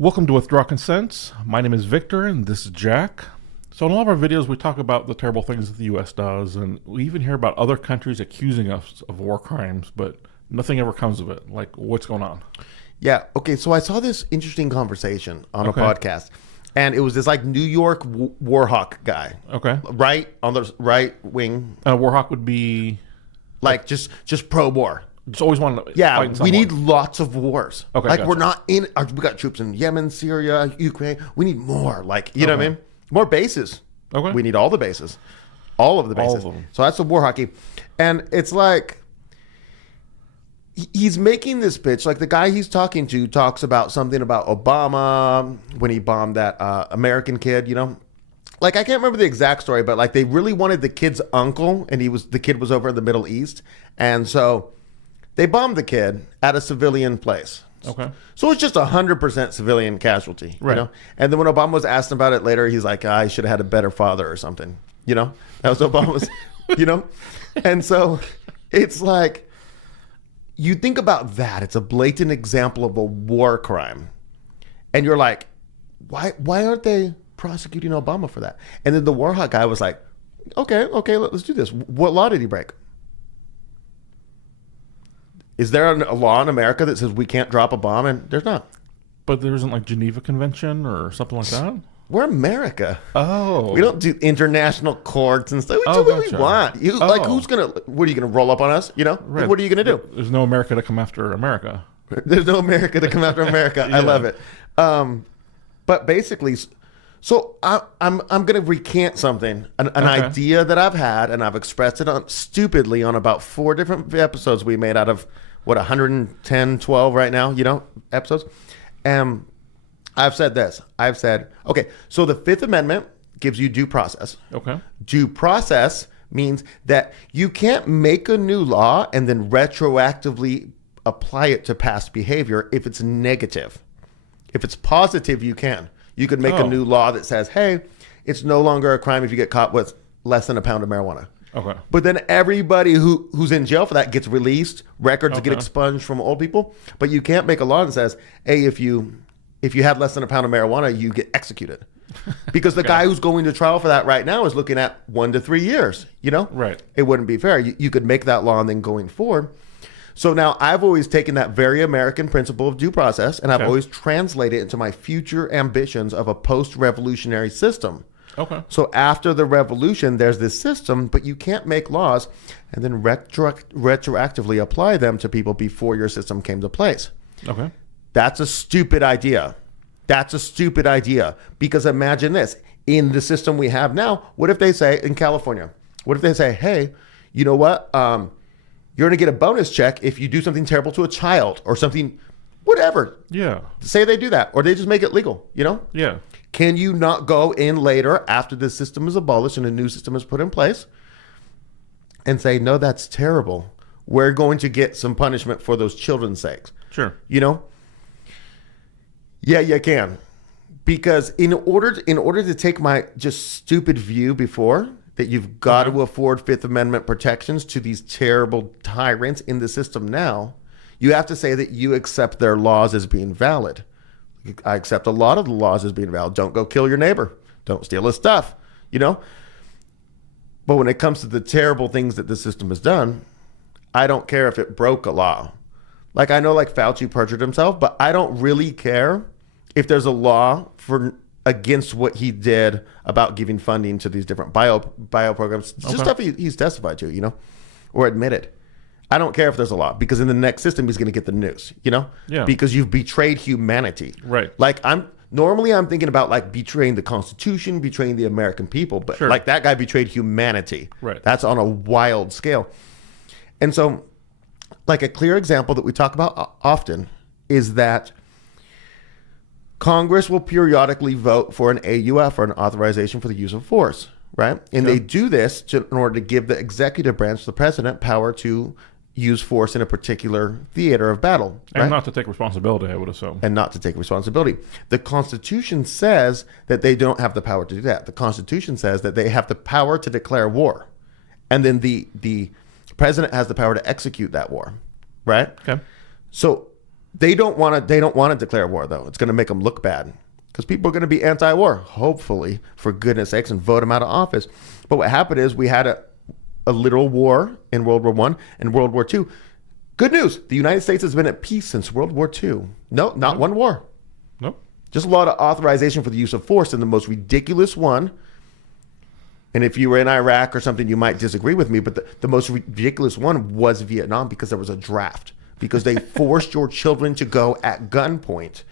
Welcome to Withdraw Consents. My name is Victor and this is Jack. So in all of our videos we talk about the terrible things that the US does, and we even hear about other countries accusing us of war crimes, but nothing ever comes of it. Like, what's going on? Yeah, okay, so I saw this interesting conversation on a podcast, and it was this like New York Warhawk guy. Okay. Right on the right wing. Warhawk would be... Like just pro-war. Just always wanted to Yeah, fight we someone. need lots of wars. Okay, like gotcha. we're not in. We got troops in Yemen, Syria, Ukraine. We need more. Like you know what I mean? More bases. Okay. We need all the bases, all of the bases. All of them. So that's the war hockey, and it's like he's making this pitch. Like the guy he's talking to talks about something about Obama when he bombed that American kid. You know. Like I can't remember the exact story, but like they really wanted the kid's uncle, and the kid was over in the Middle East, and so they bombed the kid at a civilian place. Okay. So it's just 100% civilian casualty, Right. you know? And then when Obama was asked about it later, he's like, I should have had a better father or something, you know? That was Obama's, you know? And so it's like, you think about that. It's a blatant example of a war crime. And you're like, why aren't they prosecuting Obama for that? And then the Warhawk guy was like, okay, let's do this. What law did he break? Is there a law in America that says we can't drop a bomb? And there's not. But there isn't like Geneva Convention or something like that? We're America. Oh. We don't do international courts and stuff. We do what we want. Like, what are you going to roll up on us? You know? Right. What are you going to do? There's no America to come after America. There's no America to come after America. Yeah. I love it. But basically, so I'm going to recant something, an idea that I've had, and I've expressed it stupidly on about 4 different episodes we made out of, 110, 12 right now, you know, episodes. And I've said this. I've said, okay, so the Fifth Amendment gives you due process. Okay. Due process means that you can't make a new law and then retroactively apply it to past behavior if it's negative. If it's positive, you can. You could make a new law that says, hey, it's no longer a crime if you get caught with less than a pound of marijuana. Okay. But then everybody who's in jail for that gets released. Records get expunged from old people. But you can't make a law that says, hey, if you had less than a pound of marijuana, you get executed. Because the guy who's going to trial for that right now is looking at 1 to 3 years, you know? Right. It wouldn't be fair. You could make that law and then going forward. So now I've always taken that very American principle of due process, and I've always translated it into my future ambitions of a post-revolutionary system. Okay. So after the revolution, there's this system, but you can't make laws and then retroactively apply them to people before your system came to place. Okay. That's a stupid idea. That's a stupid idea. Because imagine this. In the system we have now, what if they say, in California, what if they say, hey, you know what? You're going to get a bonus check if you do something terrible to a child or something, whatever. Yeah. Say they do that, or they just make it legal, you know? Yeah. Can you not go in later after the system is abolished and a new system is put in place and say, no, that's terrible. We're going to get some punishment for those children's sakes. Sure. You know? Yeah, you can. Because in order to take my just stupid view before that you've got to afford Fifth Amendment protections to these terrible tyrants in the system now, you have to say that you accept their laws as being valid. I accept a lot of the laws as being valid. Don't go kill your neighbor. Don't steal his stuff, you know? But when it comes to the terrible things that the system has done, I don't care if it broke a law. Like I know like Fauci perjured himself, but I don't really care if there's a law against what he did about giving funding to these different bio programs. It's just stuff he's testified to, you know, or admitted. I don't care if there's a law, because in the next system, he's going to get the news, you know? Yeah. Because you've betrayed humanity. Right. Like I'm thinking about like betraying the Constitution, betraying the American people, but like that guy betrayed humanity. Right. That's on a wild scale. And so like a clear example that we talk about often is that Congress will periodically vote for an AUF, or an authorization for the use of force, right? And they do this in order to give the executive branch, the president, power to use force in a particular theater of battle. And right? not to take responsibility, I would assume. And not to take responsibility. The Constitution says that they don't have the power to do that. The Constitution says that they have the power to declare war. And then the president has the power to execute that war, right? Okay. So They don't want to. They don't want to declare war, though. It's going to make them look bad because people are going to be anti-war, hopefully, for goodness sakes, and vote them out of office. But what happened is we had a literal war in World War I and World War II. Good news: the United States has been at peace since World War II. No, not one war. Nope. Just a lot of authorization for the use of force, and the most ridiculous one. And if you were in Iraq or something, you might disagree with me, but the most ridiculous one was Vietnam because there was a draft. Because they forced your children to go at gunpoint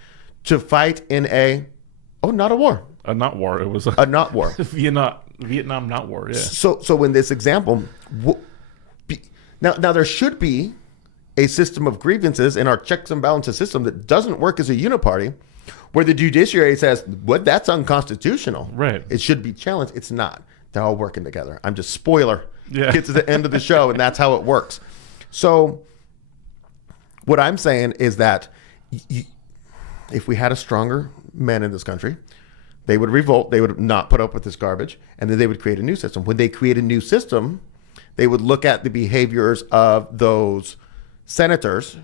to fight in not a war. A not war. It was a not war. Vietnam not war, yeah. So in this example, now there should be a system of grievances in our checks and balances system that doesn't work as a uniparty, where the judiciary says, "What? That's unconstitutional." Right. It should be challenged. It's not. They're all working together. I'm just spoiler. Yeah. Get to the end of the show, and that's how it works. So what I'm saying is that if we had a stronger men in this country, they would revolt. They would not put up with this garbage, and then they would create a new system. When they create a new system, they would look at the behaviors of those senators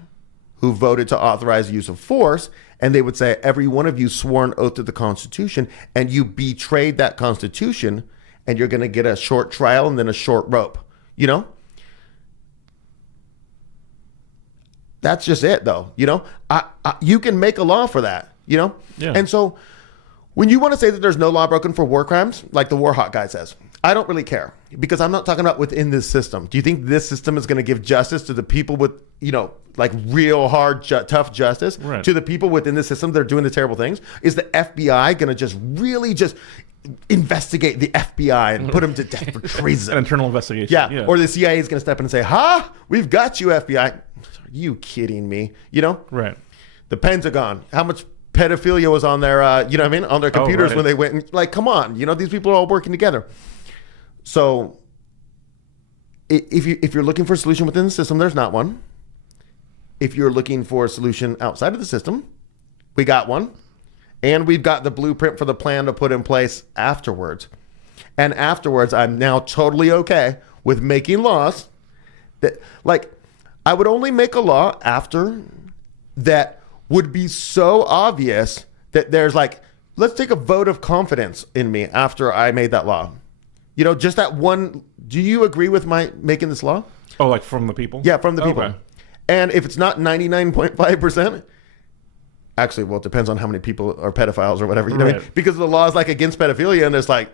who voted to authorize the use of force, and they would say, every one of you swore an oath to the Constitution, and you betrayed that Constitution, and you're going to get a short trial and then a short rope. You know? That's just it, though. You know, you can make a law for that. You know, yeah. And so when you want to say that there's no law broken for war crimes, like the war hawk guy says, I don't really care because I'm not talking about within this system. Do you think this system is going to give justice to the people with, like real hard, tough justice to the people within the system that are doing the terrible things? Is the FBI going to just really just investigate the FBI and put them to death for treason? An internal investigation. Yeah. Or the CIA is going to step in and say, "Ha, we've got you, FBI." Are you kidding me? Right. The Pentagon, how much pedophilia was on their, on their computers when they went and, like, come on, these people are all working together. So if you're looking for a solution within the system, there's not one. If you're looking for a solution outside of the system, we got one. And we've got the blueprint for the plan to put in place afterwards. And afterwards, I'm now totally okay with making laws that, like, I would only make a law after that would be so obvious that there's like, let's take a vote of confidence in me after I made that law. Just that one. Do you agree with my making this law? Oh, like from the people? Yeah, from the people. Okay. And if it's not 99.5%, actually, well, it depends on how many people are pedophiles or whatever. You know what I mean? Because the law is like against pedophilia, and there's like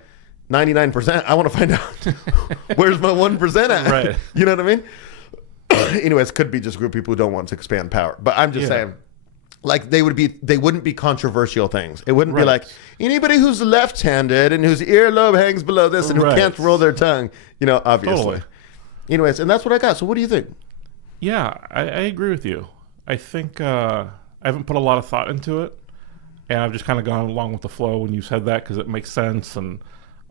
99%. I want to find out where's my 1% at. Right. You know what I mean? Anyways, could be just a group of people who don't want to expand power. But I'm just saying, like, they wouldn't be controversial things. It wouldn't be like anybody who's left-handed and whose earlobe hangs below this and who can't roll their tongue. Obviously. Totally. Anyways, and that's what I got. So what do you think? Yeah, I agree with you. I think I haven't put a lot of thought into it, and I've just kind of gone along with the flow when you said that because it makes sense, and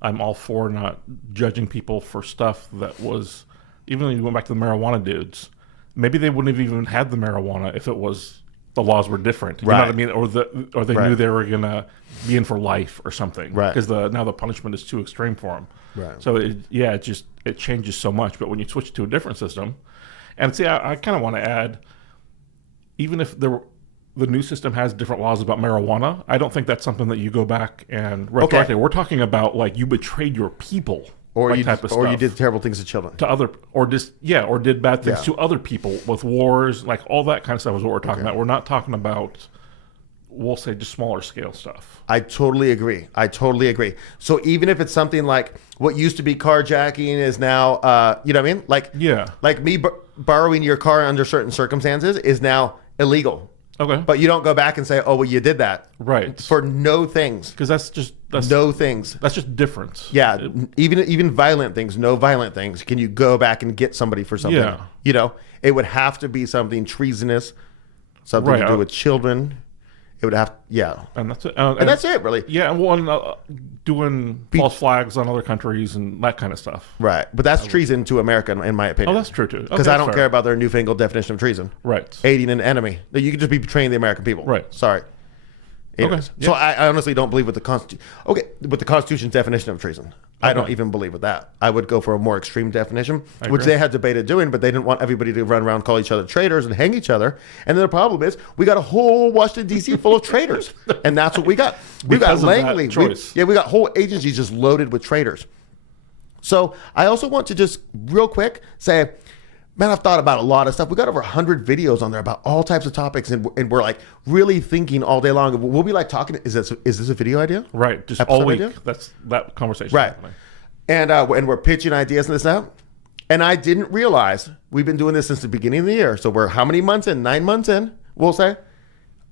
I'm all for not judging people for stuff that was, even when you went back to the marijuana dudes, maybe they wouldn't have even had the marijuana if it was the laws were different. You know what I mean? Or they knew they were gonna be in for life or something. Right. Because now the punishment is too extreme for them. Right. So it changes so much. But when you switch to a different system, and see, I kind of want to add, even if the new system has different laws about marijuana, I don't think that's something that you go back and retroactively. Okay. We're talking about like you betrayed your people. Or you did terrible things to children. Or did bad things to other people with wars, like all that kind of stuff is what we're talking about. We're not talking about, we'll say, just smaller scale stuff. I totally agree. So even if it's something like what used to be carjacking is now, you know what I mean? Like me borrowing your car under certain circumstances is now illegal. Okay. But you don't go back and say, "Oh, well, you did that." Right. For no things. Because that's no things. That's just different. Yeah. Even violent things, no violent things. Can you go back and get somebody for something? Yeah. It would have to be something treasonous, something to do with children. It would have, and that's it. And that's it, really. Yeah, and doing false flags on other countries and that kind of stuff. Right, but that's treason to America, in my opinion. Oh, that's true too. Because I don't care about their newfangled definition of treason. Right. Aiding an enemy. You could just be betraying the American people. Right. Sorry. Anyways, Okay, so I honestly don't believe with the with the Constitution's definition of treason. I don't even believe with that. I would go for a more extreme definition, which they had debated doing, but they didn't want everybody to run around, call each other traitors, and hang each other. And then the problem is, we got a whole Washington D.C. full of traitors, and that's what we got. We got Langley. We got whole agencies just loaded with traitors. So I also want to just real quick say, man, I've thought about a lot of stuff. We got over 100 videos on there about all types of topics, and we're like really thinking all day long. We'll be like talking. Is this a video idea? Right, just Episode all week. Idea? That's that conversation. Right, and we're pitching ideas and this and that. And I didn't realize we've been doing this since the beginning of the year. So we're how many months in? 9 months in, we'll say.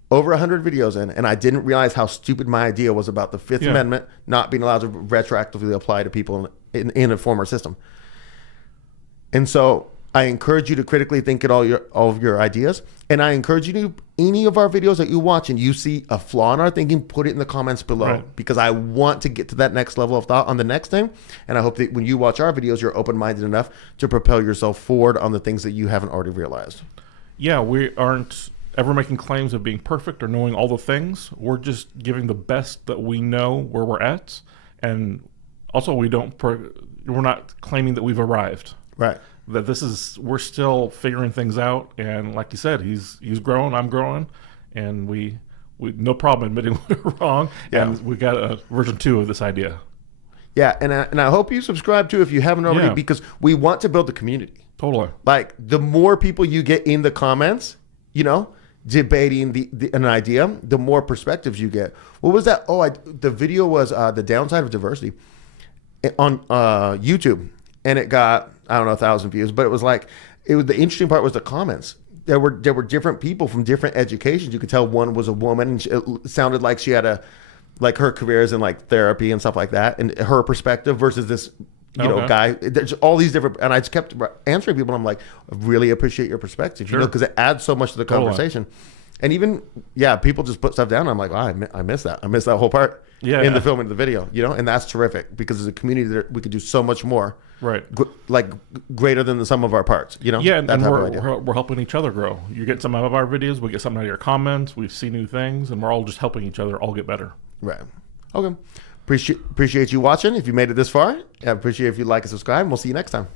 Over 100 videos in, and I didn't realize how stupid my idea was about the Fifth Amendment not being allowed to retroactively apply to people in a former system. And so I encourage you to critically think at all of your ideas, and I encourage you to, any of our videos that you watch and you see a flaw in our thinking, put it in the comments below, because I want to get to that next level of thought on the next thing. And I hope that when you watch our videos, you're open-minded enough to propel yourself forward on the things that you haven't already realized. Yeah, we aren't ever making claims of being perfect or knowing all the things. We're just giving the best that we know where we're at, and also we're not claiming that we've arrived. Right. That we're still figuring things out, and like you said, he's growing, I'm growing, and we no problem admitting we're wrong, and we got a version 2 of this idea. Yeah, and I hope you subscribe too if you haven't already, because we want to build the community. Totally. Like the more people you get in the comments, debating an idea, the more perspectives you get. What was that? The video was the downside of diversity on YouTube, and it got, I don't know, 1,000 views, but it was the interesting part was the comments. There were different people from different educations. You could tell one was a woman, and it sounded like she had her careers in like therapy and stuff like that, and her perspective versus this guy. There's all these different, and I just kept answering people. And I'm like, I really appreciate your perspective, because it adds so much to the conversation. And even people just put stuff down. And I'm like, I missed that. I missed that whole part in the filming of the video. And that's terrific, because as a community, we could do so much more. Right. Greater than the sum of our parts. Yeah, and we're helping each other grow. You get some out of our videos, we get something out of your comments. We see new things, and we're all just helping each other all get better. Right. Okay. Appreciate you watching. If you made it this far, I appreciate if you like and subscribe. And we'll see you next time.